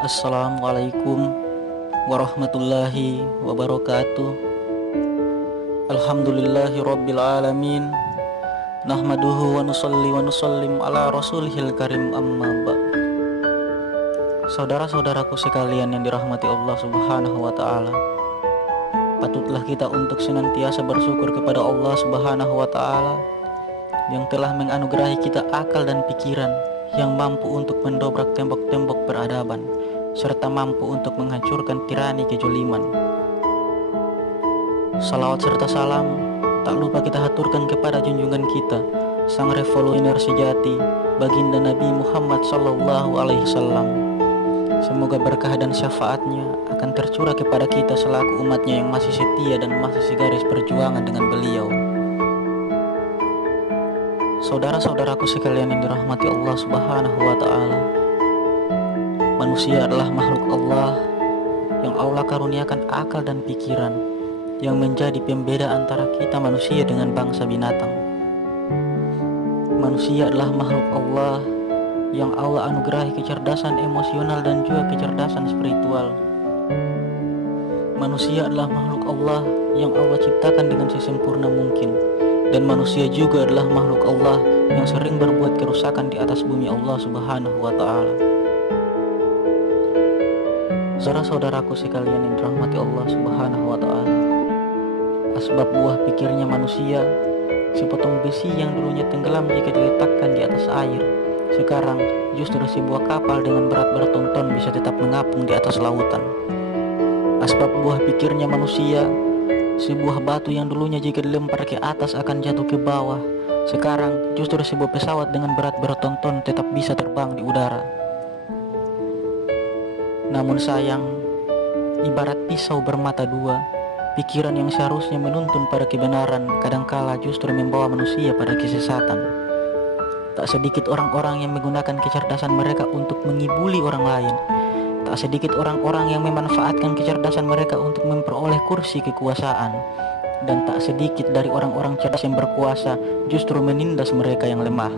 Assalamualaikum warahmatullahi wabarakatuh. Alhamdulillahi rabbil alamin. Nahmaduhu wa nusallim ala rasulihil karim, amma ba'd. Saudara-saudaraku sekalian yang dirahmati Allah subhanahu wa ta'ala, patutlah kita untuk senantiasa bersyukur kepada Allah subhanahu wa ta'ala yang telah menganugerahi kita akal dan pikiran yang mampu untuk mendobrak tembok-tembok peradaban serta mampu untuk menghancurkan tirani kejoliman. Salawat serta salam tak lupa kita haturkan kepada junjungan kita, sang revolusioner sejati, baginda Nabi Muhammad sallallahu alaihi wasallam. Semoga berkah dan syafaatnya akan tercurah kepada kita selaku umatnya yang masih setia dan masih segaris perjuangan dengan beliau. Saudara-saudaraku sekalian yang dirahmati Allah subhanahu wa ta'ala, manusia adalah makhluk Allah yang Allah karuniakan akal dan pikiran yang menjadi pembeda antara kita manusia dengan bangsa binatang. Manusia adalah makhluk Allah yang Allah anugerahi kecerdasan emosional dan juga kecerdasan spiritual. Manusia adalah makhluk Allah yang Allah ciptakan dengan sesempurna mungkin. Dan manusia juga adalah makhluk Allah yang sering berbuat kerusakan di atas bumi Allah subhanahu wa ta'ala. Saudara-saudaraku sekalian yang dirahmati Allah subhanahu wa ta'ala, asbab buah pikirnya manusia, sepotong besi yang dulunya tenggelam jika diletakkan di atas air, sekarang justru sebuah kapal dengan berat bertonton bisa tetap mengapung di atas lautan. Asbab buah pikirnya manusia, sebuah batu yang dulunya jika dilempar ke atas akan jatuh ke bawah, sekarang justru sebuah pesawat dengan berat bertonton tetap bisa terbang di udara. Namun sayang, ibarat pisau bermata dua, pikiran yang seharusnya menuntun pada kebenaran kadangkala justru membawa manusia pada kesesatan. Tak sedikit orang-orang yang menggunakan kecerdasan mereka untuk mengibuli orang lain. Tak sedikit orang-orang yang memanfaatkan kecerdasan mereka untuk memperoleh kursi kekuasaan. Dan tak sedikit dari orang-orang cerdas yang berkuasa justru menindas mereka yang lemah.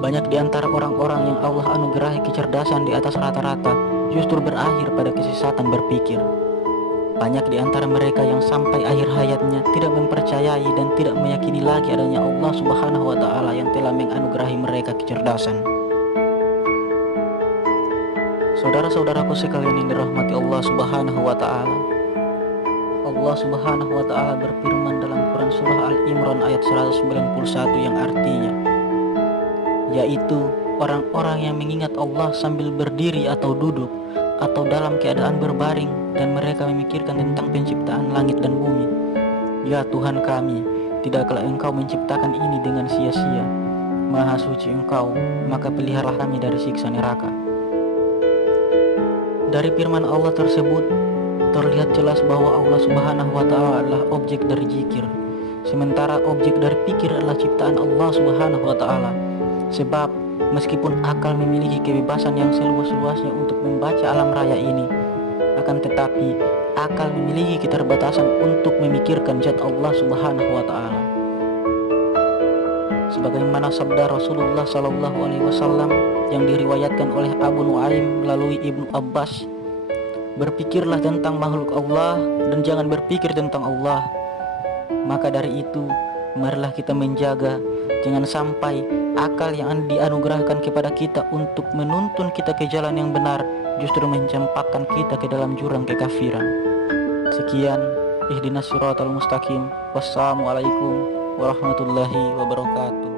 Banyak di antara orang-orang yang Allah anugerahi kecerdasan di atas rata-rata justru berakhir pada kesesatan berpikir. Banyak di antara mereka yang sampai akhir hayatnya tidak mempercayai dan tidak meyakini lagi adanya Allah subhanahu wa ta'ala yang telah menganugerahi mereka kecerdasan. Saudara-saudaraku sekalian yang dirahmati Allah subhanahu wa ta'ala, Allah subhanahu wa ta'ala berfirman dalam Quran surah Al-Imran ayat 191 yang artinya, yaitu orang-orang yang mengingat Allah sambil berdiri atau duduk atau dalam keadaan berbaring dan mereka memikirkan tentang penciptaan langit dan bumi. Ya Tuhan kami, tidaklah Engkau menciptakan ini dengan sia-sia. Maha suci Engkau, maka peliharalah kami dari siksa neraka. Dari firman Allah tersebut terlihat jelas bahwa Allah subhanahu wa ta'ala adalah objek dari zikir, sementara objek dari pikir adalah ciptaan Allah subhanahu wa ta'ala. Sebab meskipun akal memiliki kebebasan yang seluas-luasnya untuk membaca alam raya ini, akan tetapi akal memiliki keterbatasan untuk memikirkan zat Allah subhanahu wa ta'ala. Sebagaimana sabda Rasulullah sallallahu alaihi wasallam yang diriwayatkan oleh Abu Nuaim melalui Ibnu Abbas, berpikirlah tentang makhluk Allah dan jangan berpikir tentang Allah. Maka dari itu, marilah kita menjaga jangan sampai akal yang dianugerahkan kepada kita untuk menuntun kita ke jalan yang benar justru mencampakkan kita ke dalam jurang kekafiran. Sekian, ihdinas siratal mustaqim. Wassalamualaikum warahmatullahi wabarakatuh.